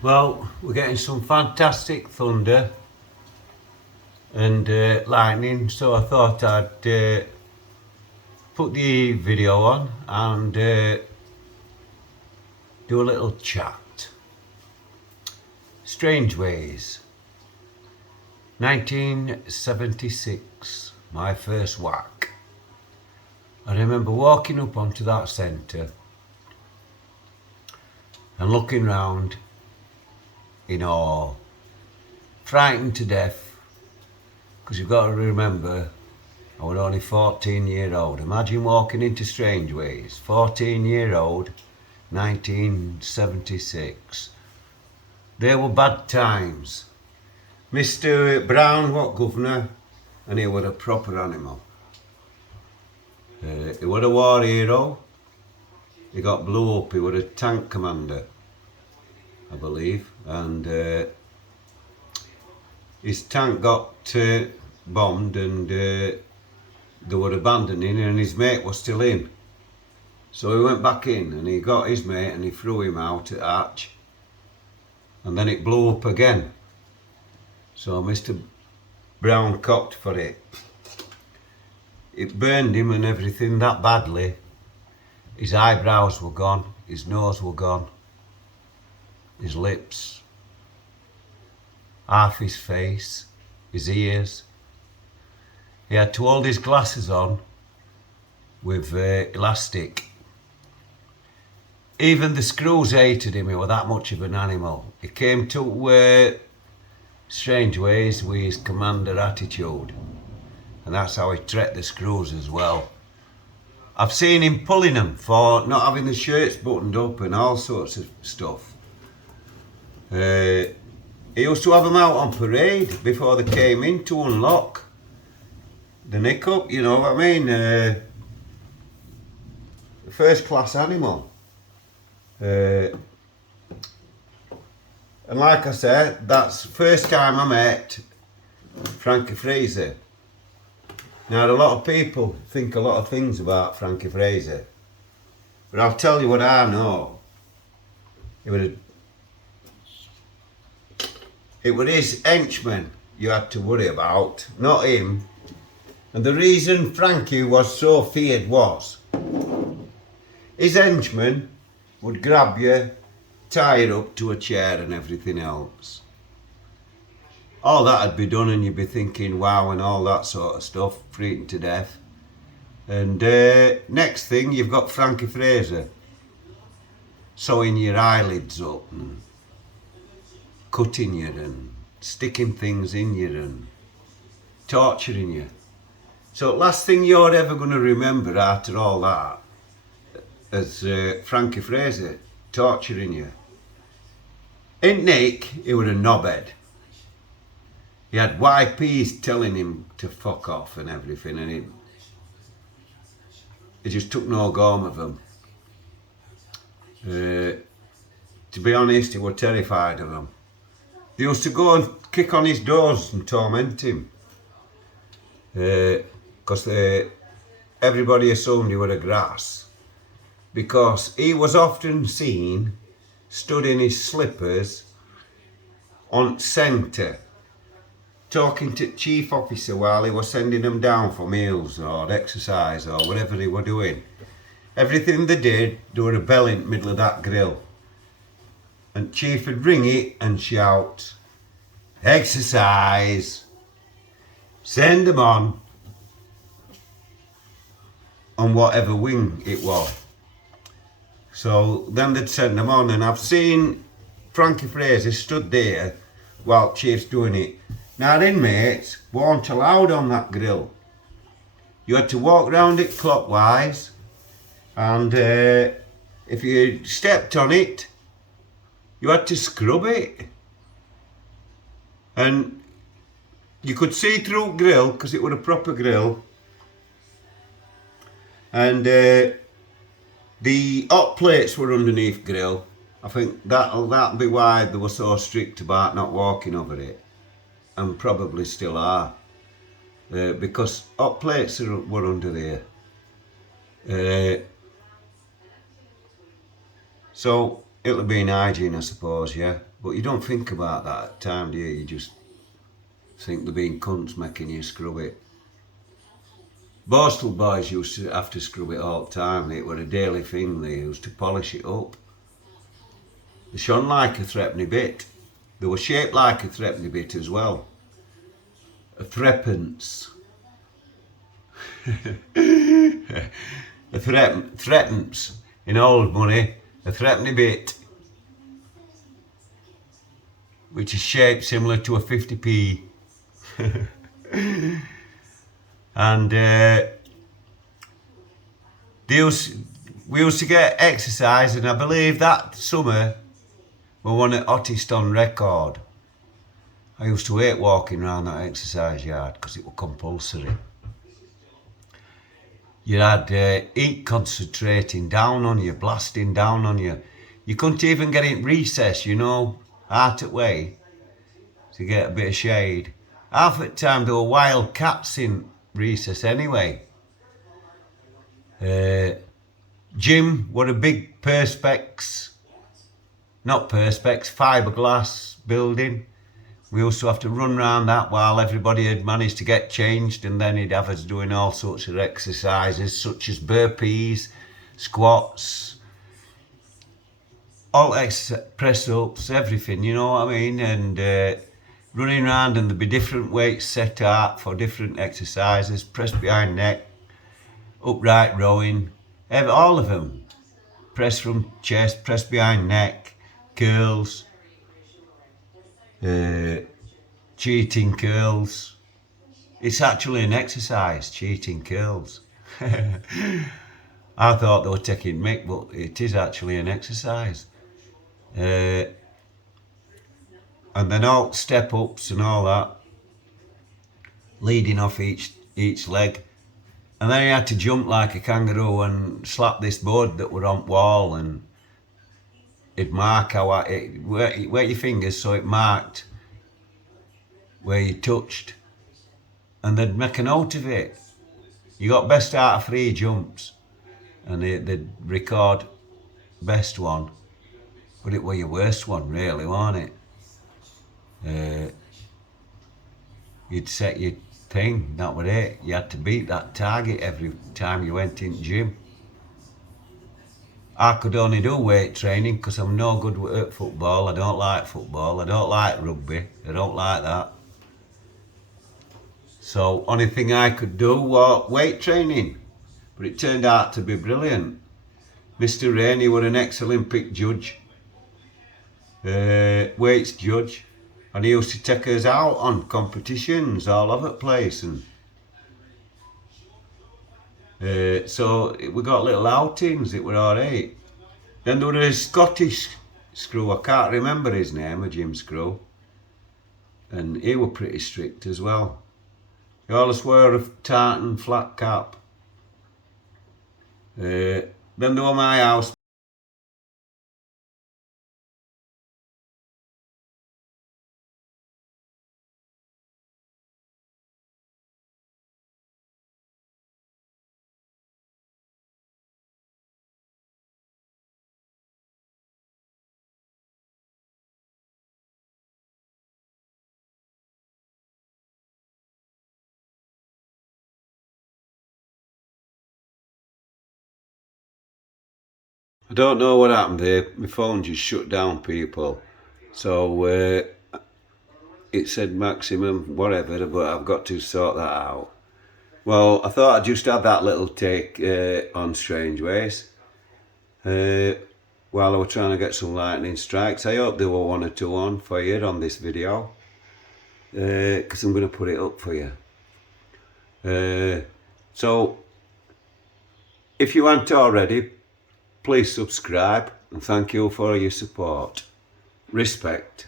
Well, we're getting some fantastic thunder and lightning, so I thought I'd put the video on and do a little chat. Strangeways, 1976, my first whack. I remember walking up onto that centre and looking round in awe, frightened to death, because you've got to remember I was only 14-year-old. Imagine walking into Strangeways, 14-year-old, 1976. They were bad times. Mr. Brown, what governor, and he was a proper animal. He was a war hero. He got blew up. He was a tank commander, I believe, and his tank got bombed and they were abandoning, and his mate was still in. So he went back in and he got his mate and he threw him out at hatch, and then it blew up again. So Mr. Brown copped for it. It burned him and everything that badly. His eyebrows were gone, his nose were gone, his lips, half his face, his ears. He had to hold his glasses on with elastic. Even the screws hated him. He was that much of an animal. He came to Strangeways with his commander attitude, and that's how he treated the screws as well. I've seen him pulling them for not having the shirts buttoned up and all sorts of stuff. He used to have them out on parade before they came in to unlock the nick up, you know what I mean? First class animal. And like I said, that's the first time I met Frankie Fraser. Now, a lot of people think a lot of things about Frankie Fraser, but I'll tell you what I know. It was his henchmen you had to worry about, not him. And the reason Frankie was so feared was his henchmen would grab you, tie you up to a chair and everything else. All that'd be done and you'd be thinking wow and all that sort of stuff, freaking to death. And next thing, you've got Frankie Fraser sewing your eyelids up and cutting you and sticking things in you and torturing you. So last thing you're ever going to remember after all that is Frankie Fraser torturing you. In Nick, he was a knobhead. He had YPs telling him to fuck off and everything, and he just took no garm of them. To be honest, he was terrified of them. They used to go and kick on his doors and torment him. Because everybody assumed he was a grass. Because he was often seen stood in his slippers on centre, talking to chief officer while he was sending them down for meals or exercise or whatever they were doing. Everything they did, there were a bell in the middle of that grill. And chief would ring it and shout, exercise, send them on whatever wing it was. So then they'd send them on, and I've seen Frankie Fraser stood there while chief's doing it. Now, inmates weren't allowed on that grill. You had to walk round it clockwise, and if you stepped on it, you had to scrub it. And you could see through grill, because it was a proper grill. And the hot plates were underneath grill. I think that'll be why they were so strict about not walking over it. And probably still are. Because hot plates were under there. Uh, so it'll be an hygiene, I suppose, yeah. But you don't think about that at the time, do you? You just think they're being cunts making you scrub it. Borstal boys used to have to scrub it all the time. It were a daily thing. They used to polish it up. They shone like a threepenny bit. They were shaped like a threepenny bit as well. A threepence. A threepence in old money. A threepenny bit, which is shaped similar to a 50p. And we used to get exercise, and I believe that summer we won it hottest on record. I used to hate walking around that exercise yard because it was compulsory. You had heat concentrating down on you, blasting down on you. You couldn't even get in recess, you know, out of way to get a bit of shade. Half the time there were wild cats in recess anyway. Gym were a big perspex, not perspex, fiberglass building. We used to have to run around that while everybody had managed to get changed, and then he'd have us doing all sorts of exercises such as burpees, squats, all press-ups, everything, you know what I mean? And running around, and there'd be different weights set out for different exercises, press behind neck, upright rowing, all of them. Press from chest, press behind neck, curls, cheating curls. It's actually an exercise, cheating curls. I thought they were taking mick, but it is actually an exercise. And then all step ups and all that, leading off each leg. And then you had to jump like a kangaroo and slap this board that were on wall, and it'd mark where your fingers, so it marked where you touched, and they'd make a note of it. You got best out of 3 jumps, and they'd record best one, but it was your worst one really, wasn't it? You'd set your thing, that was it. You had to beat that target every time you went in the gym. I could only do weight training because I'm no good at football. I don't like football. I don't like rugby. I don't like that. So only thing I could do was weight training. But it turned out to be brilliant. Mr. Rainey was an ex-Olympic judge, weights judge, and he used to take us out on competitions all over the place, and so we got little outings. It were alright. Then there was a Scottish screw, I can't remember his name, a gym screw, and he were pretty strict as well. He always wore a tartan flat cap. Then there were my house. I don't know what happened there. My phone just shut down, people. So it said maximum whatever, but I've got to sort that out. Well, I thought I'd just have that little take on Strangeways while I was trying to get some lightning strikes. I hope there were 1 or 2 on for you on this video, because I'm going to put it up for you. So if you aren't already, please subscribe, and thank you for your support. Respect.